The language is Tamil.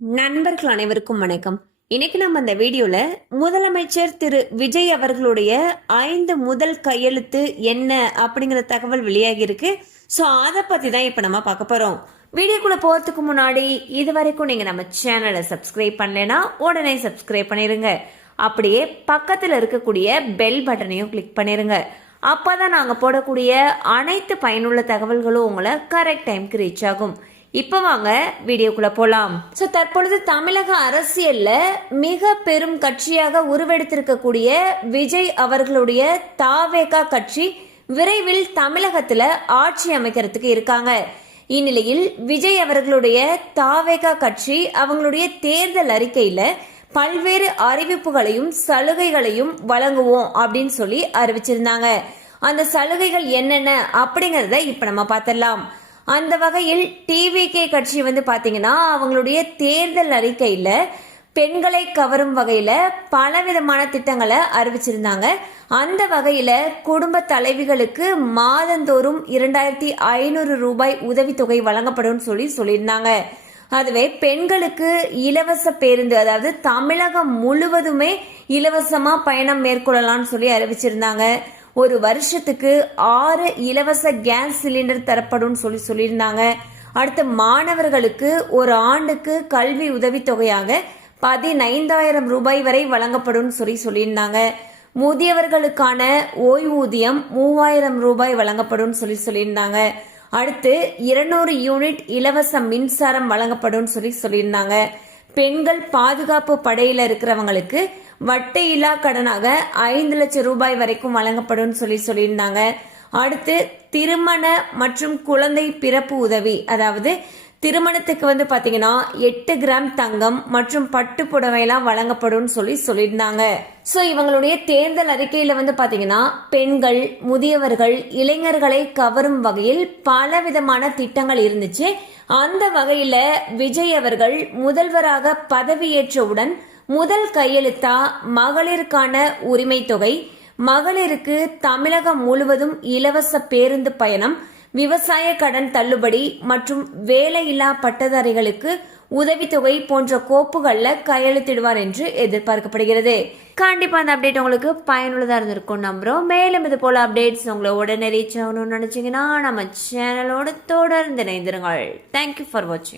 நண்பர்கள் அனைவருக்கும் வணக்கம். இன்னைக்கு நம்ம இந்த வீடியோல முதலமைச்சர் திரு விஜய் அவர்களுடைய 5 முதல் கையெழுத்து என்ன அப்படிங்கிற தகவல் வெளியாகி இருக்கு. ஸோ அதை பத்தி தான் இப்ப நம்ம பார்க்க போறோம். வீடியோக்குள்ள போறதுக்கு முன்னாடி இது வரைக்கும் நீங்க நம்ம சேனலை சப்ஸ்கிரைப் பண்ணலைன்னா உடனே சப்ஸ்கிரைப் பண்ணிருங்க. அப்படியே பக்கத்துல இருக்கக்கூடிய பெல் பட்டனையும் கிளிக் பண்ணிருங்க. அப்பதான் நாங்க போடக்கூடிய அனைத்து பயனுள்ள தகவல்களும் உங்களை கரெக்ட் டைம்க்கு ரீச் ஆகும். இப்ப வாங்க வீடியோக்குள்ள போலாம். சோ தற்பொழுது தமிழக அரசியல்ல மிக பெரும் கட்சியாக உருவெடுத்திருக்கக்கூடிய விஜய் அவர்களுடைய தாவேகா கட்சி விரைவில் தமிழகத்துல ஆட்சி அமைக்கிறதுக்கு இருக்காங்க. இந்நிலையில் விஜய் அவர்களுடைய தாவேகா கட்சி அவங்களுடைய தேர்தல் அறிக்கையில பல்வேறு அறிவிப்புகளையும் சலுகைகளையும் வழங்குவோம் அப்படின்னு சொல்லி அறிவிச்சிருந்தாங்க. அந்த சலுகைகள் என்னென்ன அப்படிங்கறத இப்ப நம்ம பார்த்திடலாம். அந்த வகையில் டிவிகே கட்சி பாத்தீங்கன்னா அவங்களுடைய தேர்தல் அறிக்கையில பெண்களை கவரும் வகையில பலவிதமான திட்டங்களை அறிவிச்சிருந்தாங்க. அந்த வகையில குடும்ப தலைவிகளுக்கு மாதந்தோறும் 2500 ரூபாய் உதவித்தொகை வழங்கப்படும் சொல்லியிருந்தாங்க. அதுவே பெண்களுக்கு இலவச பேருந்து, அதாவது தமிழகம் முழுவதுமே இலவசமா பயணம் மேற்கொள்ளலாம்னு சொல்லி அறிவிச்சிருந்தாங்க. ஒரு வருஷத்துக்கு 6 இலவச கேஸ் சிலிண்டர் தரப்படும் சொல்லியிருந்தாங்க. அடுத்த மாணவர்களுக்கு ஒரு ஆண்டுக்கு கல்வி உதவித்தொகையாக 15,000 ரூபாய் வரை வழங்கப்படும் சொல்லியிருந்தாங்க. முதியவர்களுக்கான ஓய்வூதியம் 3,000 ரூபாய் வழங்கப்படும் சொல்லியிருந்தாங்க. அடுத்து 200 யூனிட் இலவச மின்சாரம் வழங்கப்படும் சொல்லியிருந்தாங்க. பெண்கள் பாதுகாப்பு படையில இருக்கிறவங்களுக்கு வட்டியில்லா கடனாக 5 லட்சம் ரூபாய் வரைக்கும் வழங்கப்படும் சொல்லியிருந்தாங்க. அடுத்து திருமண மற்றும் குழந்தை பிறப்பு உதவி, அதாவது திருமணத்துக்கு பாத்தீங்கன்னா 8 கிராம் தங்கம் மற்றும் பட்டு புடவையெல்லாம் வழங்கப்படும் சொல்லியிருந்தாங்க. சோ இவங்களுடைய தேர்தல் அறிக்கையில பாத்தீங்கன்னா பெண்கள், முதியவர்கள், இளைஞர்களை கவரும் வகையில் பலவிதமான திட்டங்கள் இருந்துச்சு. அந்த வகையில விஜய் அவர்கள் முதல்வராக பதவியேற்றவுடன் முதல் கையெழுத்தா மகளிருக்கான உரிமை தொகை, மகளிருக்கு தமிழகம் முழுவதும் இலவச பேருந்து பயணம், விவசாய கடன் தள்ளுபடி மற்றும் வேலையில்லா பட்டதாரிகளுக்கு உதவித்தொகை போன்ற கோப்புகள்ல கையெழுத்திடுவார் என்று எதிர்பார்க்கப்படுகிறது. கண்டிப்பா அந்த அப்டேட் உங்களுக்கு பயனுள்ளதா இருந்திருக்கும் நம்புறோம். மேலும் இது போல அப்டேட்ஸ் உங்களை உடனே ரீச் ஆகணும்னு நினைச்சீங்கன்னா நம்ம சேனலோட தொடர்ந்து இணைந்திருங்கள். தேங்க்யூ ஃபார் வாட்சிங்.